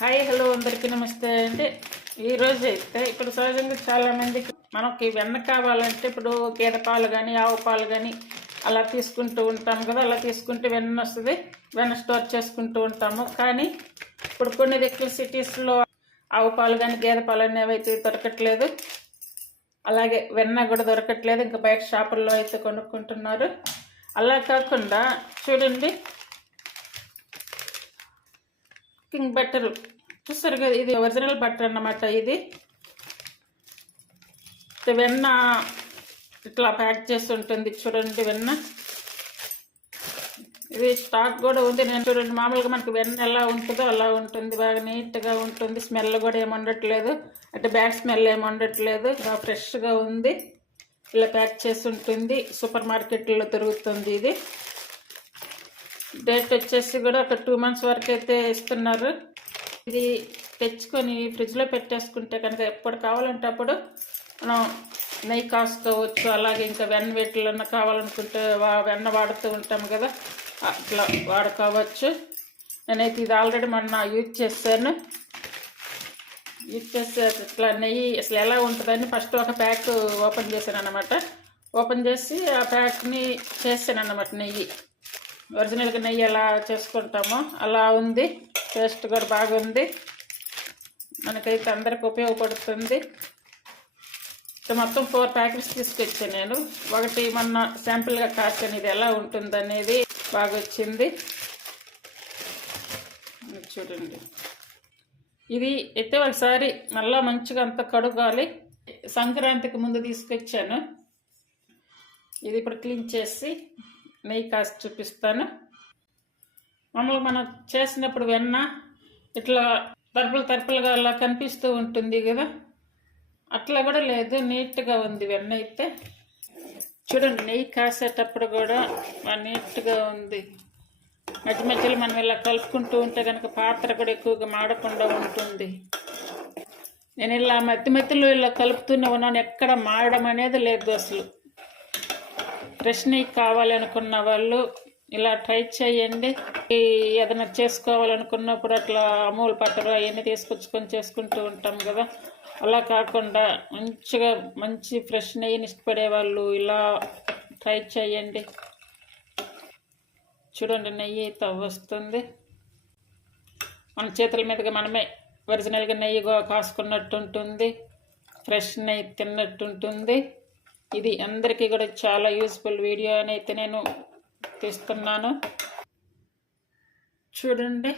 Hi hello అందరికీ నమస్తే అండి. ఈరోజు అయితే ఇప్పుడు సహజంగా చాలామందికి మనకి వెన్న కావాలంటే ఇప్పుడు గేదె పాలు కానీ ఆవు పాలు కానీ అలా తీసుకుంటూ ఉంటాం కదా. అలా తీసుకుంటే వెన్న వస్తుంది, వెన్న స్టోర్ చేసుకుంటూ ఉంటాము. కానీ ఇప్పుడు కొన్ని దగ్గర సిటీస్లో ఆవు పాలు కానీ గేదె పాలు అనేవి అయితే దొరకట్లేదు, అలాగే వెన్న కూడా దొరకట్లేదు. ఇంకా బయట షాపుల్లో అయితే కొనుక్కుంటున్నారు. అలా కాకుండా చూడండి, కింగ్ బట్టర్ చూస్తారు కదా, ఇది ఒరిజినల్ బట్టర్ అన్నమాట. ఇది వెన్న ఇట్లా ప్యాక్ చేసి ఉంటుంది చూడండి. వెన్న ఇది స్టాక్ కూడా ఉంది. నేను చూడండి, మామూలుగా మనకి వెన్న ఎలా ఉంటుందో అలా ఉంటుంది, బాగా నీట్గా ఉంటుంది. స్మెల్ కూడా ఏమి ఉండట్లేదు, అంటే బ్యాడ్ స్మెల్ ఏమి ఉండట్లేదు, బాగా ఫ్రెష్గా ఉంది. ఇలా ప్యాక్ చేసి ఉంటుంది. సూపర్ మార్కెట్లో దొరుకుతుంది. ఇది డేట్ వచ్చేసి కూడా ఒక 2 months వరకు అయితే ఇస్తున్నారు. ఇది తెచ్చుకొని ఫ్రిడ్జ్లో పెట్టేసుకుంటే కనుక ఎప్పుడు కావాలంటే అప్పుడు మనం నెయ్యి కాసుకోవచ్చు. అలాగే ఇంకా వెన్న వీటిలో కావాలనుకుంటే వెన్న వాడుతూ ఉంటాం కదా, అట్లా వాడుకోవచ్చు. నేనైతే ఇది ఆల్రెడీ మొన్న యూజ్ చేశాను. యూజ్ చేస్తే ఇట్లా నెయ్యి అసలు ఎలా ఉంటుందని ఫస్ట్ ఒక ప్యాక్ ఓపెన్ చేశాను అన్నమాట. ఓపెన్ చేసి ఆ ప్యాక్ని చేశాను అన్నమాట. నెయ్యి ఒరిజినల్గా నెయ్యి ఎలా చేసుకుంటామో అలా ఉంది. టేస్ట్ కూడా బాగుంది, మనకైతే అందరికి ఉపయోగపడుతుంది. మొత్తం 4 ప్యాకెట్స్ తీసుకొచ్చాను నేను. ఒకటి మొన్న శాంపిల్గా కాచాను, ఇది ఎలా ఉంటుందనేది. బాగా వచ్చింది చూడండి. ఇది అయితే ఒకసారి మళ్ళీ మంచిగా అంతా కడుగాలి. సంక్రాంతికి ముందు తీసుకొచ్చాను. ఇది ఇప్పుడు క్లీన్ చేసి నెయ్యి కాసి చూపిస్తాను. మామూలుగా మనం చేసినప్పుడు వెన్న ఇట్లా తరుపులుగా అలా కనిపిస్తూ ఉంటుంది కదా, అట్లా కూడా లేదు, నీట్గా ఉంది వెన్న అయితే. చూడండి, నెయ్యి కాసేటప్పుడు కూడా నీట్గా ఉంది. మధ్య మధ్యలో మనం ఇలా కలుపుకుంటూ ఉంటే కనుక పాత్ర కూడా ఎక్కువగా మాడకుండా ఉంటుంది. నేను ఇలా మధ్యలో ఇలా కలుపుతూనే ఉన్నాను, ఎక్కడ మాడడం అనేది లేదు అసలు. ఫ్రెష్ నెయ్యి కావాలనుకున్న వాళ్ళు ఇలా ట్రై చేయండి. ఏదైనా చేసుకోవాలనుకున్నప్పుడు అట్లా అమూల్ బటర్ అవన్నీ తీసుకొచ్చుకొని చేసుకుంటూ ఉంటాం కదా, అలా కాకుండా మంచిగా మంచి ఫ్రెష్ నెయ్యిని ఇష్టపడే వాళ్ళు ఇలా ట్రై చేయండి. చూడండి, నెయ్యి అయితే వస్తుంది. మన చేతుల మీదుగా మనమే ఒరిజినల్గా నెయ్యి కాసుకున్నట్టు ఉంటుంది, ఫ్రెష్ నెయ్యి తిన్నట్టు ఉంటుంది. ఇది అందరికీ కూడా చాలా యూస్ఫుల్ వీడియో అని అయితే నేను తీస్తున్నాను. చూడండి,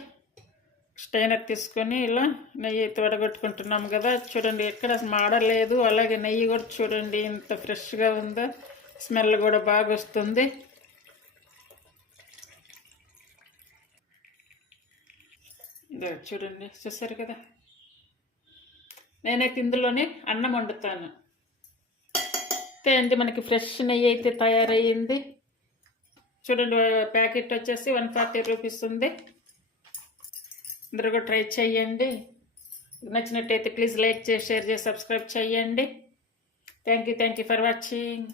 స్టైనర్ తీసుకొని ఇలా నెయ్యి అయితే వడగొట్టుకుంటున్నాము కదా. చూడండి, ఎక్కడ మాడలేదు. అలాగే నెయ్యి కూడా చూడండి ఎంత ఫ్రెష్గా ఉందో, స్మెల్ కూడా బాగా వస్తుంది. ఇదే చూడండి, చూసారు కదా. నేనైతే ఇందులోనే అన్నం వండుతాను. అంతే, మనకి ఫ్రెష్ నెయ్యి అయితే తయారయ్యింది. చూడండి, ప్యాకెట్ వచ్చేసి 140 రూపీస్ ఉంది. అందరూ కూడా ట్రై చేయండి. నచ్చినట్టయితే ప్లీజ్ లైక్ చేసి, షేర్ చేసి, సబ్స్క్రైబ్ చేయండి. Thank you for watching.